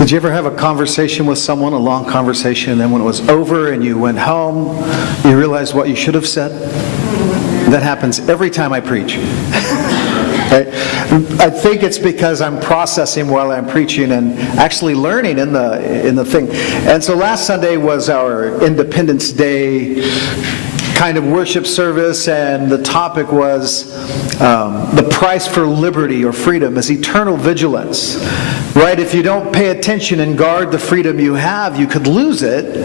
Did you ever have a conversation with someone, a long conversation, and then when it was over and you went home, you realized what you should have said? That happens every time I preach. I think it's because I'm processing while I'm preaching and actually learning in the thing. And so last Sunday was our Independence Day kind of worship service, and the topic was the price for liberty or freedom is eternal vigilance. Right? If you don't pay attention and guard the freedom you have, you could lose it.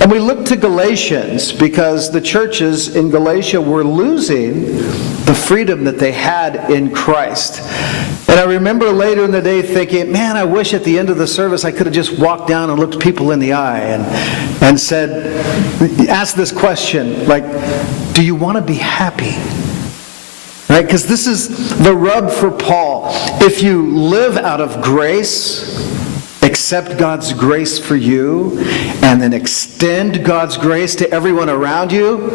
And we looked to Galatians because the churches in Galatia were losing the freedom that they had in Christ. And I remember later in the day thinking, man, I wish at the end of the service I could have just walked down and looked people in the eye and said, ask this question, like, do you want to be happy? Right? Because this is the rub for Paul. If you live out of grace, accept God's grace for you, and then extend God's grace to everyone around you,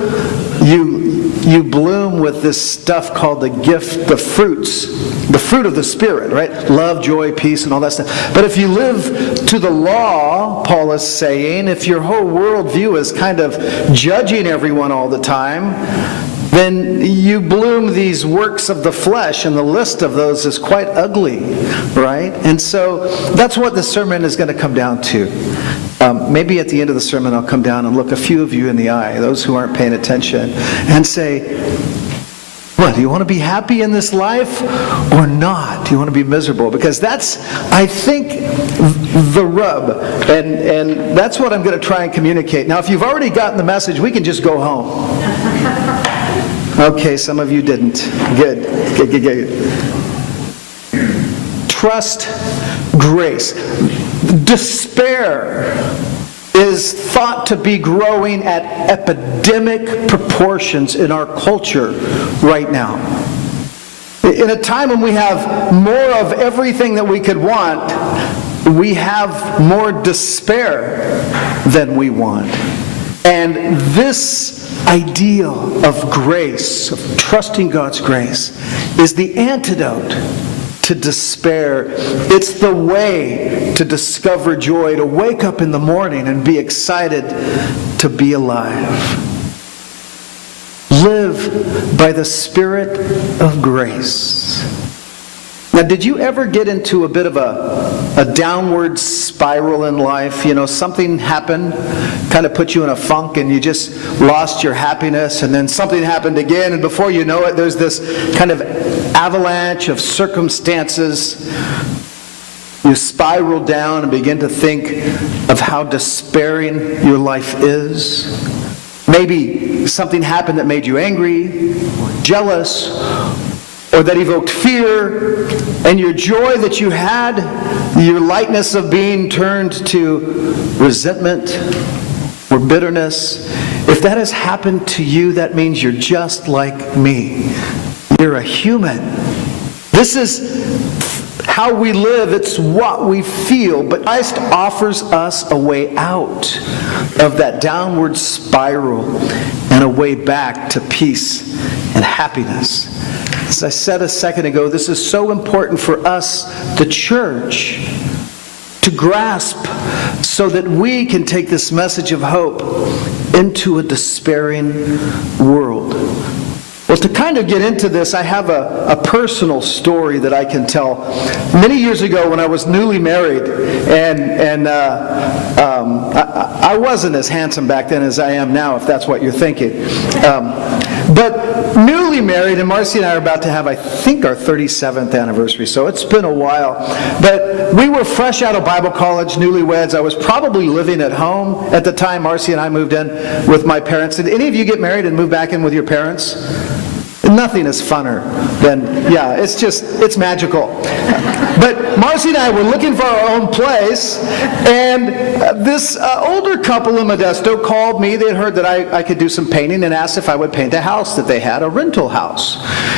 you bloom with this stuff called the gift, the fruit of the Spirit, right? Love, joy, peace, and all that stuff. But if you live to the law, Paul is saying, if your whole worldview is kind of judging everyone all the time, then you bloom these works of the flesh, and the list of those is quite ugly, right? And so that's what the sermon is going to come down to. Maybe at the end of the sermon I'll come down and look a few of you in the eye, those who aren't paying attention, and say, what, do you want to be happy in this life or not? Do you want to be miserable? Because that's, I think, the rub. And that's what I'm going to try and communicate. Now, if you've already gotten the message, we can just go home. Okay, some of you didn't. Good. Trust grace. Despair is thought to be growing at epidemic proportions in our culture right now. In a time when we have more of everything that we could want, we have more despair than we want. And this ideal of grace, of trusting God's grace, is the antidote to despair. It's the way to discover joy, to wake up in the morning and be excited to be alive. Live by the Spirit of grace. Now, did you ever get into a bit of a downward spiral in life? You know, something happened, kind of put you in a funk, and you just lost your happiness, and then something happened again, and before you know it, there's this kind of avalanche of circumstances. You spiral down and begin to think of how despairing your life is. Maybe something happened that made you angry, or jealous, or that evoked fear, and your joy that you had, your lightness of being turned to resentment or bitterness. If that has happened to you, that means you're just like me. You're a human. This is how we live. It's what we feel. But Christ offers us a way out of that downward spiral and a way back to peace and happiness. As I said a second ago, this is so important for us, the church, to grasp so that we can take this message of hope into a despairing world. Well, to kind of get into this, I have a personal story that I can tell. Many years ago when I was newly married, and I wasn't as handsome back then as I am now, if that's what you're thinking. But newly married, and Marcy and I are about to have, I think, our 37th anniversary, so it's been a while. But we were fresh out of Bible college, newlyweds. I was probably living at home at the time Marcy and I moved in with my parents. Did any of you get married and move back in with your parents? Nothing is funner than, it's magical. But Marcy and I were looking for our own place, and this older couple in Modesto called me. They had heard that I could do some painting and asked if I would paint a house that they had, a rental house.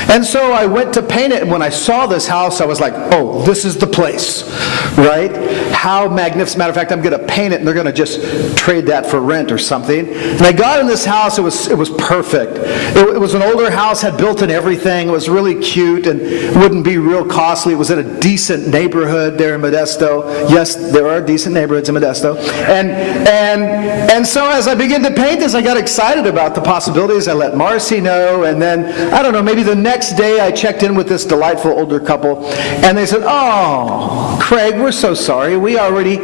And so I went to paint it, and when I saw this house, I was like, oh, this is the place, right? How magnificent. Matter of fact, I'm going to paint it, and they're going to just trade that for rent or something. And I got in this house. It was perfect. It was an older house, had built built-in everything. It was really cute and wouldn't be real costly. It was in a decent neighborhood there in Modesto. Yes, there are decent neighborhoods in Modesto. And so as I began to paint this, I got excited about the possibilities. I let Marcy know, and then, I don't know, maybe the next day I checked in with this delightful older couple, and they said, "Oh, Craig, we're so sorry. We already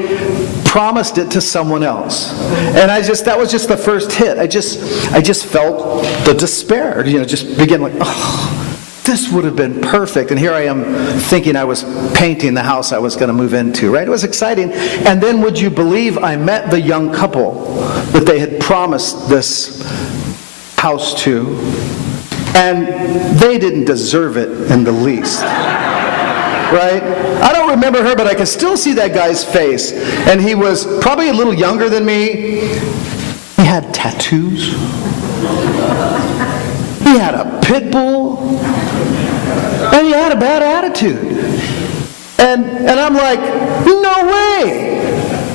promised it to someone else." And that was just the first hit. I just felt the despair, just begin like, oh, this would have been perfect. And here I am thinking I was painting the house I was going to move into, right? It was exciting. And then would you believe I met the young couple that they had promised this house to, and they didn't deserve it in the least. Right? I don't remember her, but I can still see that guy's face. And he was probably a little younger than me. He had tattoos. He had a pit bull. And he had a bad attitude. And I'm like, no way.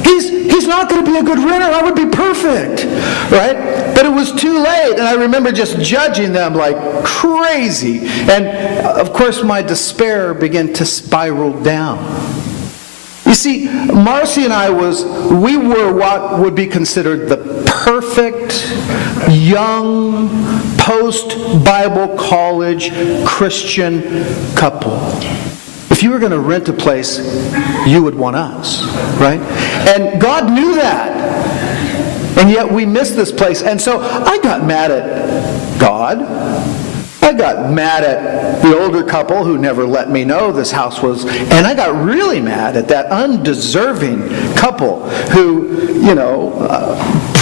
He's not going to be a good renter. I would be perfect. Right? But it was too late. And I remember just judging them like crazy. And of course my despair began to spiral down. You see, Marcy and I we were what would be considered the perfect, young, post-Bible college Christian couple. If you were going to rent a place, you would want us, right? And God knew that. And yet we missed this place. And so I got mad at God. I got mad at the older couple who never let me know this house was, and I got really mad at that undeserving couple who,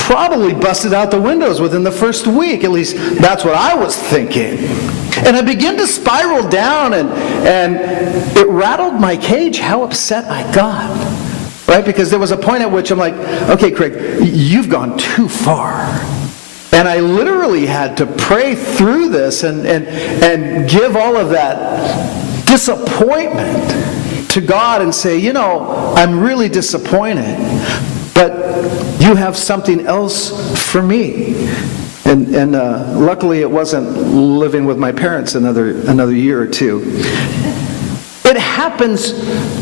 probably busted out the windows within the first week. At least that's what I was thinking. And I began to spiral down, and it rattled my cage how upset I got. Right? Because there was a point at which I'm like, okay, Craig, you've gone too far. And I literally had to pray through this and give all of that disappointment to God and say, I'm really disappointed, but you have something else for me. And luckily it wasn't living with my parents another year or two. It happens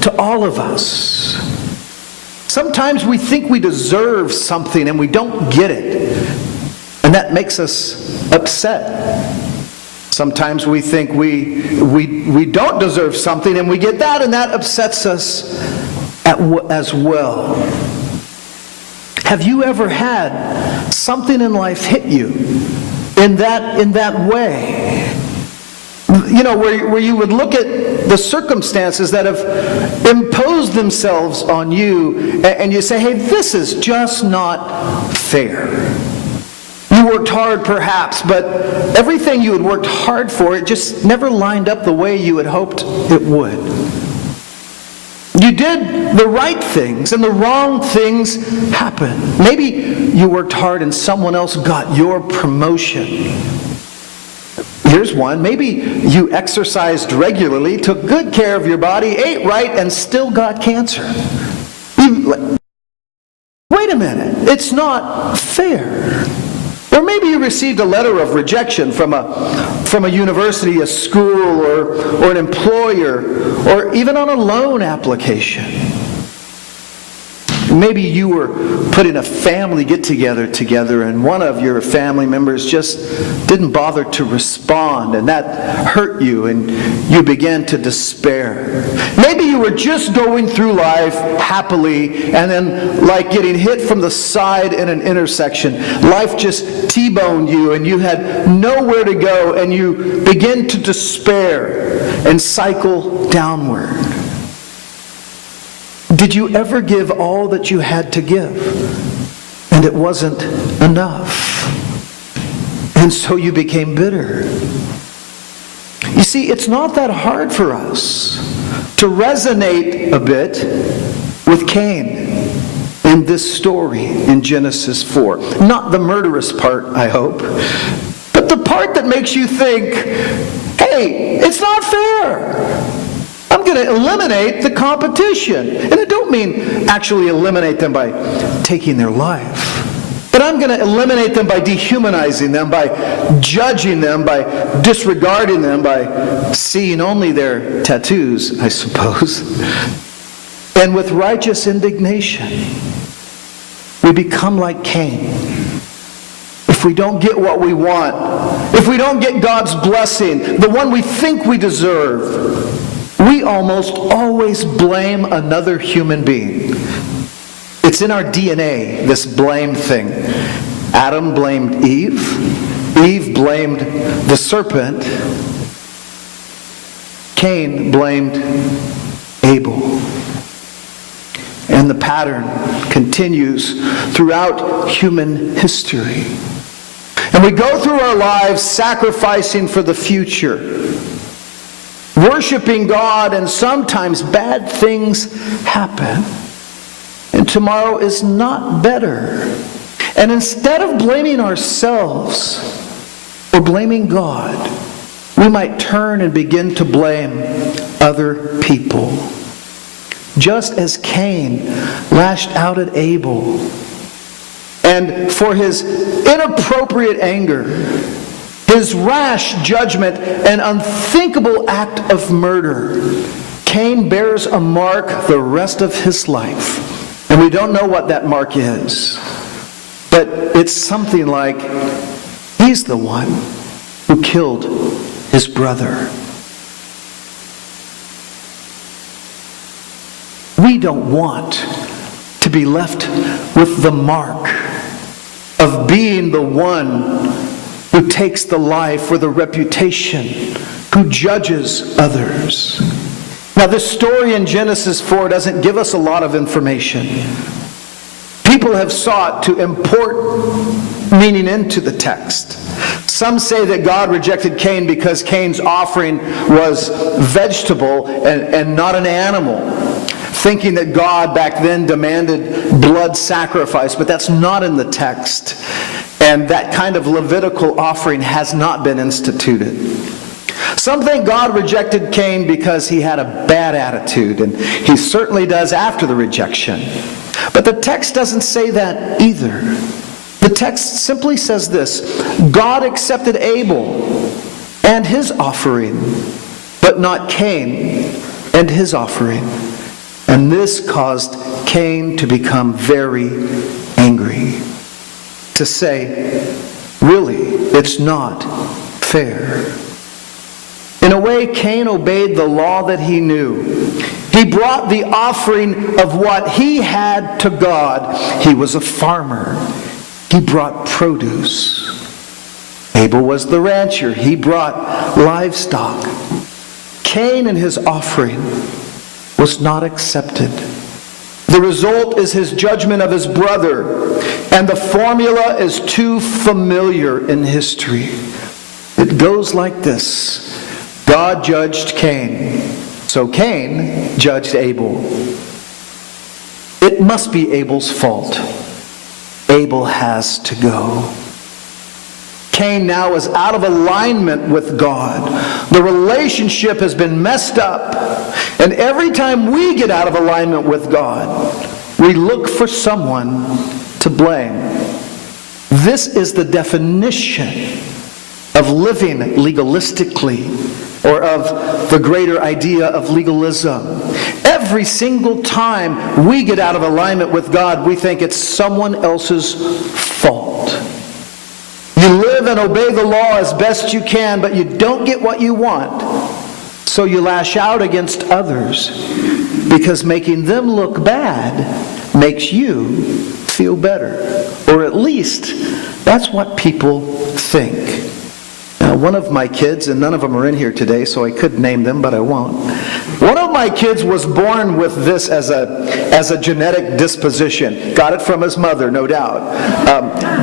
to all of us. Sometimes we think we deserve something and we don't get it. And that makes us upset. Sometimes we think we don't deserve something and we get that, and that upsets us as well. Have you ever had something in life hit you in that way? Where you would look at the circumstances that have imposed themselves on you, and you say, hey, this is just not fair. You worked hard perhaps, but everything you had worked hard for, it just never lined up the way you had hoped it would. You did the right things and the wrong things happened. Maybe you worked hard and someone else got your promotion. Here's one. Maybe you exercised regularly, took good care of your body, ate right, and still got cancer. Wait a minute. It's not fair. Or maybe you received a letter of rejection from a university, a school, or an employer, or even on a loan application. Maybe you were putting a family get-together and one of your family members just didn't bother to respond, and that hurt you and you began to despair. Maybe you were just going through life happily, and then like getting hit from the side in an intersection, life just T-boned you and you had nowhere to go, and you begin to despair and cycle downward. Did you ever give all that you had to give, and it wasn't enough? And so you became bitter. You see, it's not that hard for us to resonate a bit with Cain in this story in Genesis 4. Not the murderous part, I hope, but the part that makes you think, hey, it's not fair. I'm going to eliminate the competition. And I don't mean actually eliminate them by taking their life. But I'm going to eliminate them by dehumanizing them, by judging them, by disregarding them, by seeing only their tattoos, I suppose. And with righteous indignation, we become like Cain. If we don't get what we want, if we don't get God's blessing, the one we think we deserve, we almost always blame another human being. It's in our DNA, this blame thing. Adam blamed Eve. Eve blamed the serpent. Cain blamed Abel. And the pattern continues throughout human history. And we go through our lives sacrificing for the future, worshiping God, and sometimes bad things happen. And tomorrow is not better. And instead of blaming ourselves or blaming God, we might turn and begin to blame other people. Just as Cain lashed out at Abel, and for his inappropriate anger, his rash judgment, and unthinkable act of murder, Cain bears a mark the rest of his life. And we don't know what that mark is. But it's something like, he's the one who killed his brother. We don't want to be left with the mark of being the one who takes the life or the reputation, who judges others. Now, this story in Genesis 4 doesn't give us a lot of information. People have sought to import meaning into the text. Some say that God rejected Cain because Cain's offering was vegetable and not an animal, thinking that God back then demanded blood sacrifice, but that's not in the text. And that kind of Levitical offering has not been instituted. Some think God rejected Cain because he had a bad attitude, and he certainly does after the rejection. But the text doesn't say that either. The text simply says this: God accepted Abel and his offering, but not Cain and his offering. And this caused Cain to become very angry, to say, really, it's not fair. In a way, Cain obeyed the law that he knew. He brought the offering of what he had to God. He was a farmer. He brought produce. Abel was the rancher. He brought livestock. Cain and his offering was not accepted. The result is his judgment of his brother, and the formula is too familiar in history. It goes like this: God judged Cain, so Cain judged Abel. It must be Abel's fault. Abel has to go. Cain now is out of alignment with God. The relationship has been messed up. And every time we get out of alignment with God, we look for someone to blame. This is the definition of living legalistically, or of the greater idea of legalism. Every single time we get out of alignment with God, we think it's someone else's fault. You live and obey the law as best you can, but you don't get what you want. So you lash out against others, because making them look bad makes you feel better. Or at least, that's what people think. Now, one of my kids, and none of them are in here today, so I could name them, but I won't. One of my kids was born with this as a genetic disposition. Got it from his mother, no doubt.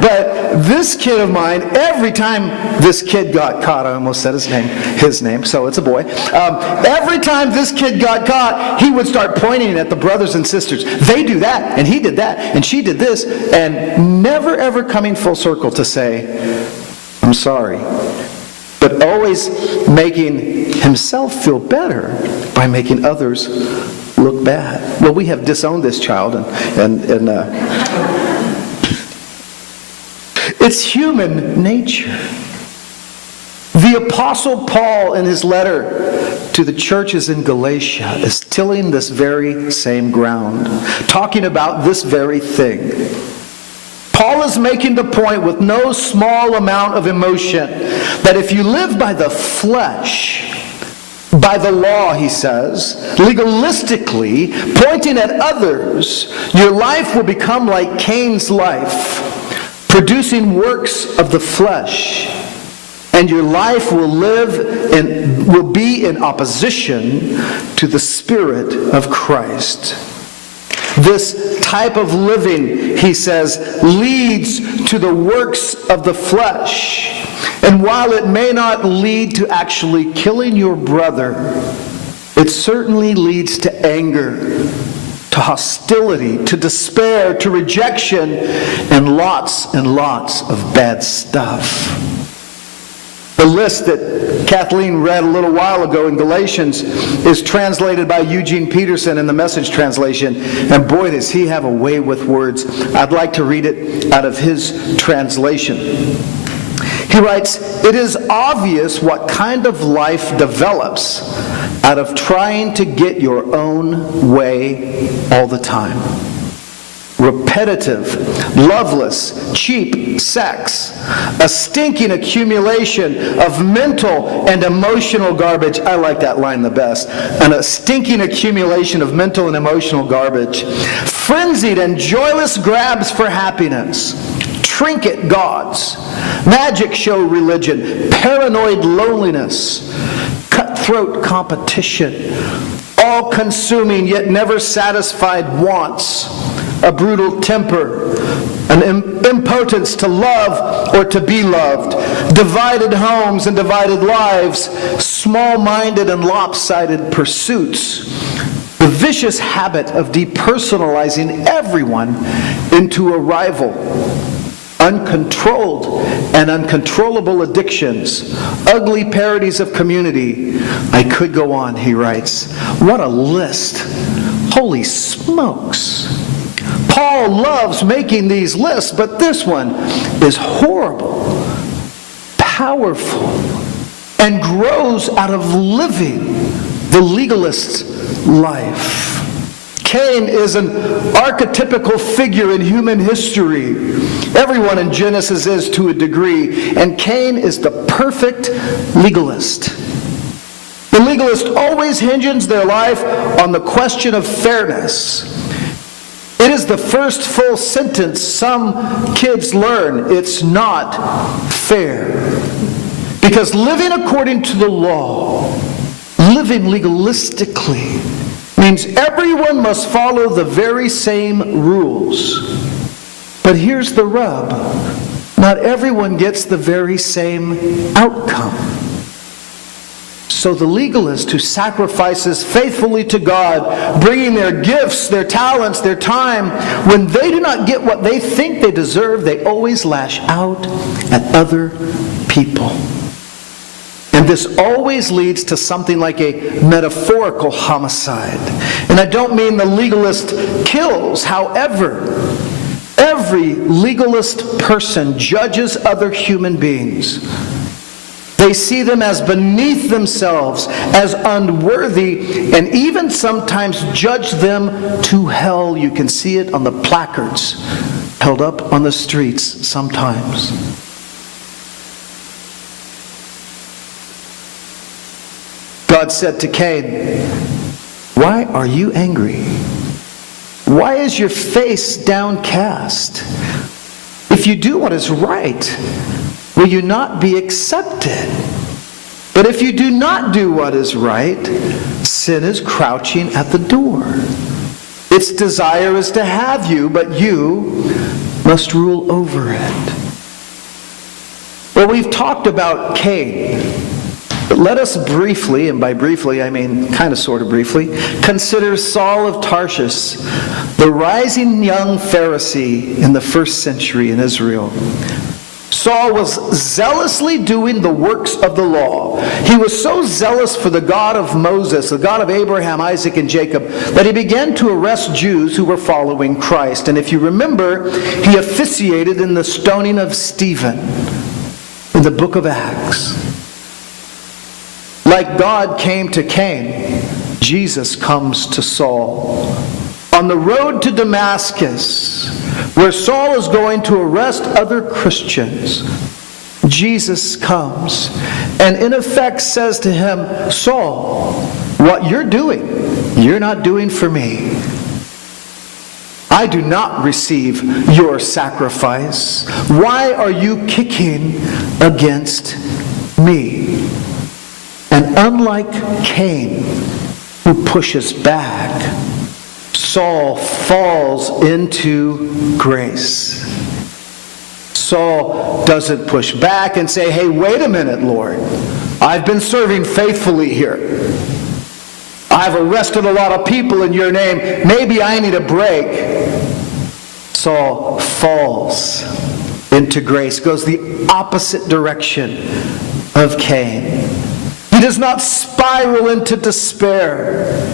But this kid of mine, every time this kid got caught, I almost said his name, so it's a boy. Every time this kid got caught, he would start pointing at the brothers and sisters. They do that, and he did that, and she did this, and never ever coming full circle to say, I'm sorry. But always making himself feel better by making others look bad. Well, we have disowned this child, and It's human nature. The Apostle Paul, in his letter to the churches in Galatia, is tilling this very same ground, talking about this very thing. Paul is making the point with no small amount of emotion that if you live by the flesh, by the law, he says, legalistically, pointing at others, your life will become like Cain's life, producing works of the flesh. And your life will be in opposition to the Spirit of Christ. This type of living, he says, leads to the works of the flesh. And while it may not lead to actually killing your brother, it certainly leads to anger, to hostility, to despair, to rejection, and lots of bad stuff. The list that Kathleen read a little while ago in Galatians is translated by Eugene Peterson in the Message translation. And boy, does he have a way with words. I'd like to read it out of his translation. He writes, "It is obvious what kind of life develops out of trying to get your own way all the time. Repetitive, loveless, cheap sex, a stinking accumulation of mental and emotional garbage." I like that line the best. "And a stinking accumulation of mental and emotional garbage. Frenzied and joyless grabs for happiness. Trinket gods. Magic show religion. Paranoid loneliness. Cutthroat competition. All-consuming yet never satisfied wants. A brutal temper, an impotence to love or to be loved, divided homes and divided lives, small-minded and lopsided pursuits, the vicious habit of depersonalizing everyone into a rival, uncontrolled and uncontrollable addictions, ugly parodies of community." I could go on, he writes. What a list. Holy smokes. Paul loves making these lists, but this one is horrible, powerful, and grows out of living the legalist's life. Cain is an archetypical figure in human history. Everyone in Genesis is to a degree, and Cain is the perfect legalist. The legalist always hinges their life on the question of fairness. It is the first full sentence some kids learn. It's not fair. Because living according to the law, living legalistically, means everyone must follow the very same rules. But here's the rub. Not everyone gets the very same outcome. So the legalist who sacrifices faithfully to God, bringing their gifts, their talents, their time, when they do not get what they think they deserve, they always lash out at other people. And this always leads to something like a metaphorical homicide. And I don't mean the legalist kills. However, every legalist person judges other human beings. They see them as beneath themselves, as unworthy, and even sometimes judge them to hell. You can see it on the placards held up on the streets sometimes. God said to Cain, "Why are you angry? Why is your face downcast? If you do what is right, will you not be accepted? But if you do not do what is right, sin is crouching at the door. Its desire is to have you, but you must rule over it." Well, we've talked about Cain. But let us briefly, and by briefly I mean kind of sort of briefly, consider Saul of Tarshish, the rising young Pharisee in the first century in Israel. Saul was zealously doing the works of the law. He was so zealous for the God of Moses, the God of Abraham, Isaac, and Jacob, that he began to arrest Jews who were following Christ. And if you remember, he officiated in the stoning of Stephen in the book of Acts. Like God came to Cain, Jesus comes to Saul. On the road to Damascus, where Saul is going to arrest other Christians, Jesus comes and in effect says to him, Saul, what you're doing, you're not doing for me. I do not receive your sacrifice. Why are you kicking against me? And unlike Cain, who pushes back, Saul falls into grace. Saul doesn't push back and say, hey, wait a minute, Lord. I've been serving faithfully here. I've arrested a lot of people in your name. Maybe I need a break. Saul falls into grace, goes the opposite direction of Cain. He does not spiral into despair.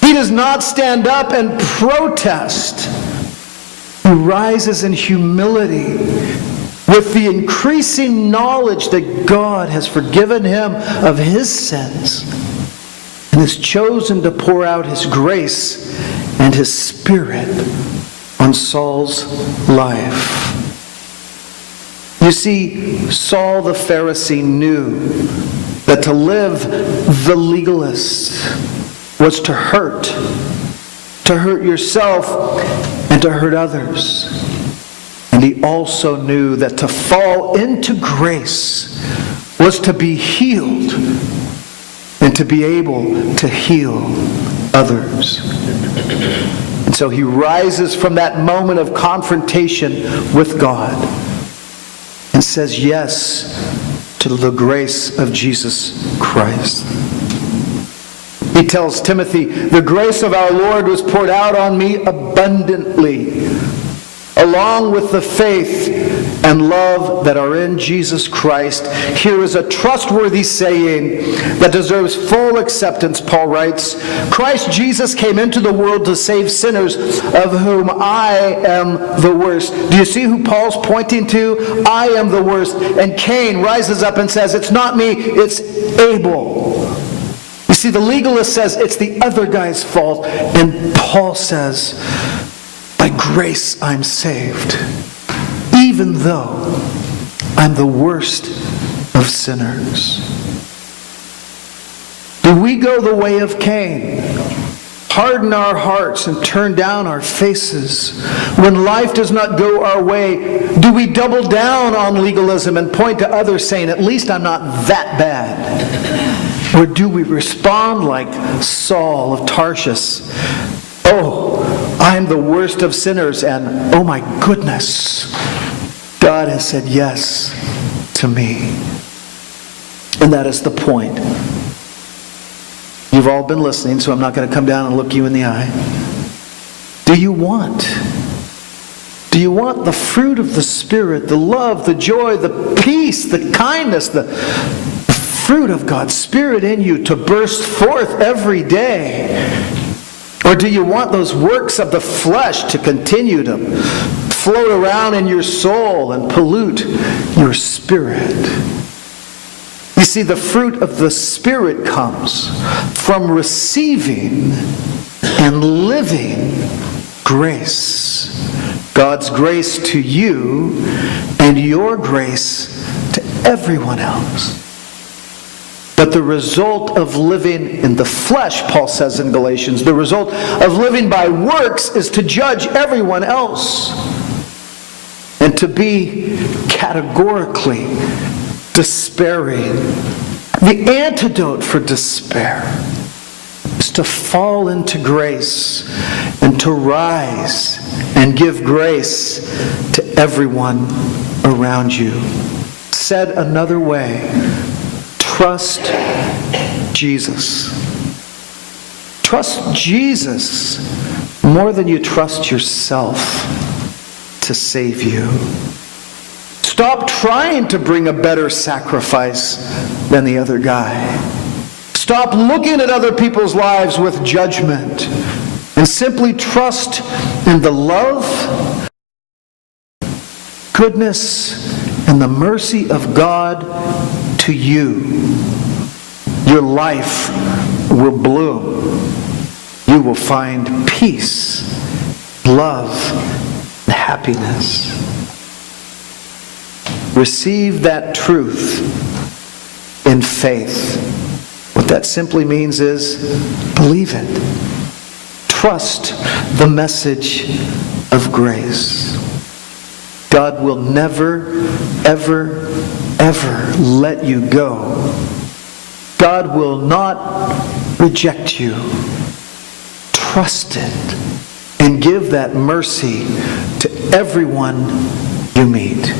He does not stand up and protest. He rises in humility with the increasing knowledge that God has forgiven him of his sins and has chosen to pour out his grace and his Spirit on Saul's life. You see, Saul the Pharisee knew that to live the legalist was to hurt yourself and to hurt others. And he also knew that to fall into grace was to be healed and to be able to heal others. And so he rises from that moment of confrontation with God and says yes to the grace of Jesus Christ. He tells Timothy, the grace of our Lord was poured out on me abundantly, along with the faith and love that are in Jesus Christ. Here is a trustworthy saying that deserves full acceptance, Paul writes. Christ Jesus came into the world to save sinners, of whom I am the worst. Do you see who Paul's pointing to? I am the worst. And Cain rises up and says, it's not me, it's Abel. You see, the legalist says it's the other guy's fault, and Paul says, by grace I'm saved, even though I'm the worst of sinners. Do we go the way of Cain? Harden our hearts and turn down our faces when life does not go our way? Do we double down on legalism and point to others saying, at least I'm not that bad? Or do we respond like Saul of Tarshish? Oh, I'm the worst of sinners, and oh my goodness, God has said yes to me. And that is the point. You've all been listening, so I'm not going to come down and look you in the eye. Do you want the fruit of the Spirit, the love, the joy, the peace, the kindness, the fruit of God's Spirit in you to burst forth every day? Or do you want those works of the flesh to continue to float around in your soul and pollute your spirit? You see, the fruit of the Spirit comes from receiving and living grace. God's grace to you and your grace to everyone else. But the result of living in the flesh, Paul says in Galatians, the result of living by works is to judge everyone else and to be categorically despairing. The antidote for despair is to fall into grace and to rise and give grace to everyone around you. Said another way, trust Jesus. Trust Jesus more than you trust yourself to save you. Stop trying to bring a better sacrifice than the other guy. Stop looking at other people's lives with judgment and simply trust in the love, goodness, and the mercy of God to you. Your life will bloom. You will find peace, love, and happiness. Receive that truth in faith. What that simply means is believe it. Trust the message of grace. God will never, ever, ever let you go. God will not reject you. Trust it and give that mercy to everyone you meet.